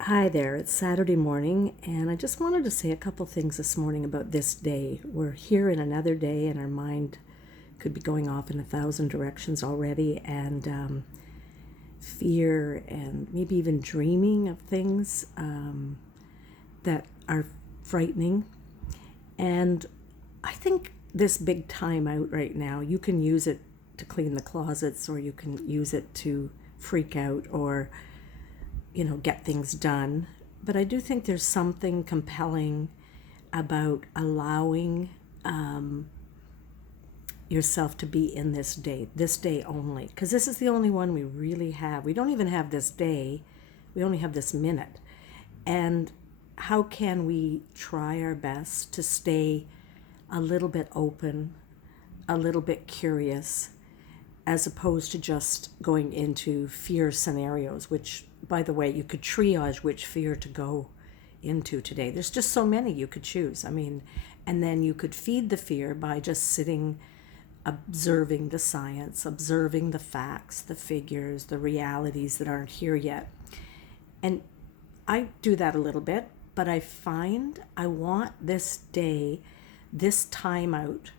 Hi there, it's Saturday morning, and I just wanted to say a couple things this morning about this day. We're here in another day, and our mind could be going off in 1,000 directions already, and fear and maybe even dreaming of things that are frightening. And I think this big time out right now, you can use it to clean the closets, or you can use it to freak out, or get things done. But I do think there's something compelling about allowing yourself to be in this day only, because this is the only one we really have. We don't even have this day, we only have this minute. And how can we try our best to stay a little bit open, a little bit curious, as opposed to just going into fear scenarios, which, by the way, you could triage which fear to go into today. There's just so many you could choose. And then you could feed the fear by just sitting, observing the science, observing the facts, the figures, the realities that aren't here yet. And I do that a little bit, but I find I want this day, this time out,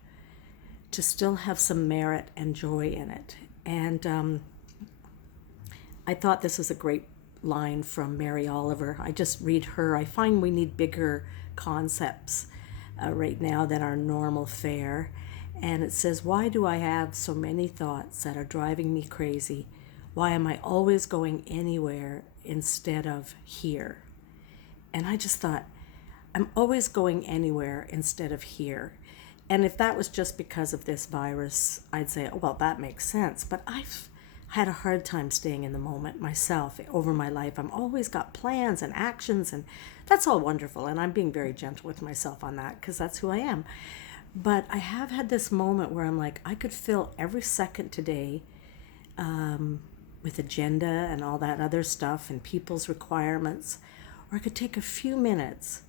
to still have some merit and joy in it. And I thought this was a great line from Mary Oliver. I just read her. I find we need bigger concepts right now than our normal fare. And it says, "Why do I have so many thoughts that are driving me crazy? Why am I always going anywhere instead of here?" And I just thought, I'm always going anywhere instead of here. And if that was just because of this virus, I'd say, oh, well, that makes sense. But I've had a hard time staying in the moment myself over my life. I'm always got plans and actions, and that's all wonderful. And I'm being very gentle with myself on that because that's who I am. But I have had this moment where I'm like, I could fill every second today with agenda and all that other stuff and people's requirements. Or I could take a few minutes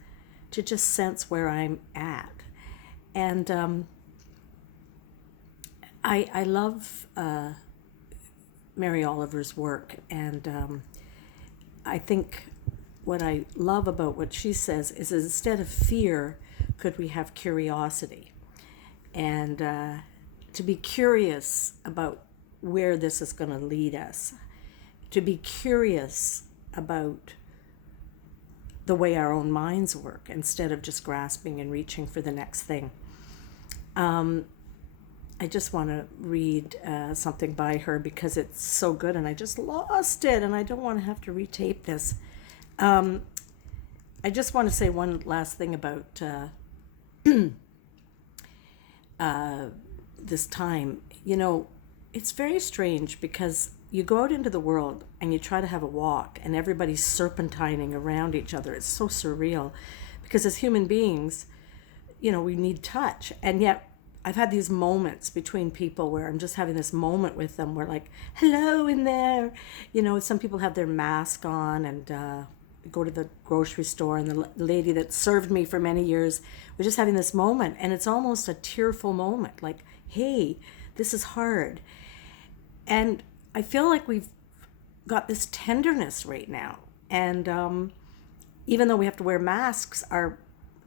to just sense where I'm at. And I love Mary Oliver's work, and I think what I love about what she says is instead of fear, could we have curiosity? And to be curious about where this is going to lead us, to be curious about the way our own minds work instead of just grasping and reaching for the next thing. I just want to read something by her because it's so good and I just lost it and I don't want to have to retape this. I just want to say one last thing about this time. It's very strange because you go out into the world and you try to have a walk and everybody's serpentining around each other. It's so surreal because as human beings, we need touch. And yet I've had these moments between people where I'm just having this moment with them where like, hello in there. Some people have their mask on and go to the grocery store, and the lady that served me for many years was just having this moment. And it's almost a tearful moment, like, hey, this is hard. And I feel like we've got this tenderness right now. And even though we have to wear masks, our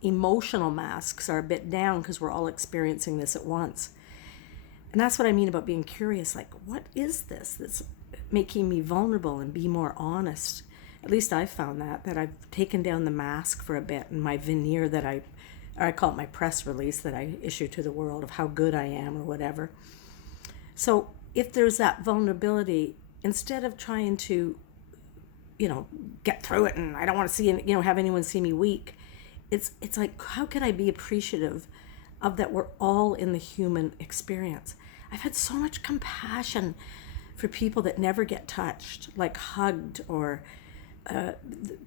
emotional masks are a bit down because we're all experiencing this at once. And that's what I mean about being curious. Like, what is this that's making me vulnerable and be more honest? At least I've found that I've taken down the mask for a bit, and my veneer that I call it my press release that I issue to the world of how good I am or whatever. So if there's that vulnerability, instead of trying to, get through it and I don't want to see, have anyone see me weak, it's like, how can I be appreciative of that we're all in the human experience? I've had so much compassion for people that never get touched, like hugged, or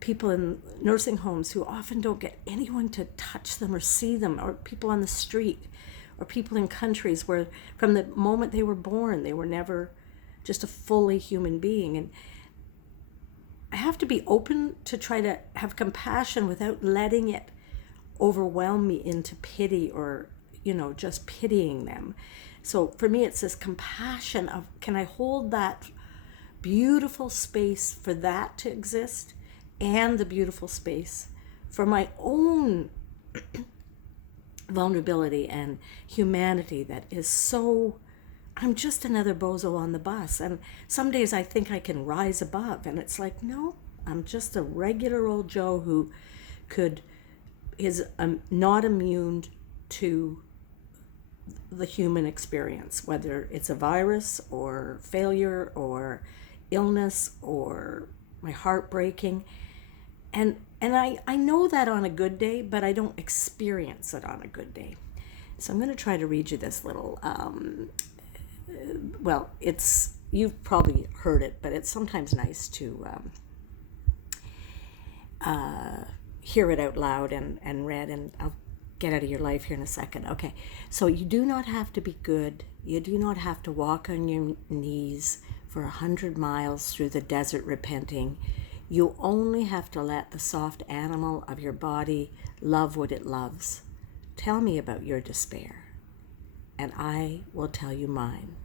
people in nursing homes who often don't get anyone to touch them or see them, or people on the street, or people in countries where from the moment they were born, they were never just a fully human being. And I have to be open to try to have compassion without letting it overwhelm me into pity or, just pitying them. So for me, it's this compassion of, can I hold that beautiful space for that to exist and the beautiful space for my own vulnerability and humanity that is so. I'm just another bozo on the bus. And some days I think I can rise above. And it's like, no, I'm just a regular old Joe who is not immune to the human experience, whether it's a virus or failure or illness or my heart breaking. And I know that on a good day, but I don't experience it on a good day. So I'm going to try to read you this little well, you've probably heard it, but it's sometimes nice to hear it out loud and read, and I'll get out of your life here in a second. Okay, so you do not have to be good. You do not have to walk on your knees for 100 miles through the desert repenting. You only have to let the soft animal of your body love what it loves. Tell me about your despair, and I will tell you mine.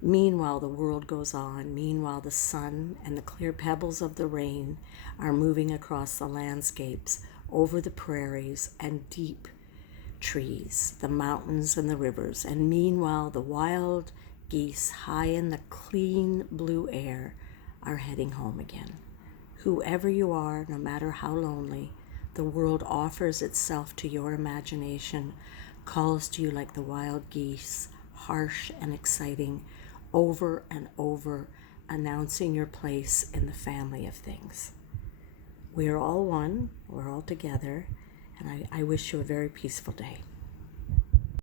Meanwhile, the world goes on. Meanwhile, the sun and the clear pebbles of the rain are moving across the landscapes, over the prairies and deep trees, the mountains and the rivers. And meanwhile, the wild geese high in the clean blue air are heading home again. Whoever you are, no matter how lonely, the world offers itself to your imagination, calls to you like the wild geese, harsh and exciting, over and over, announcing your place in the family of things. We are all one, we're all together, and I wish you a very peaceful day.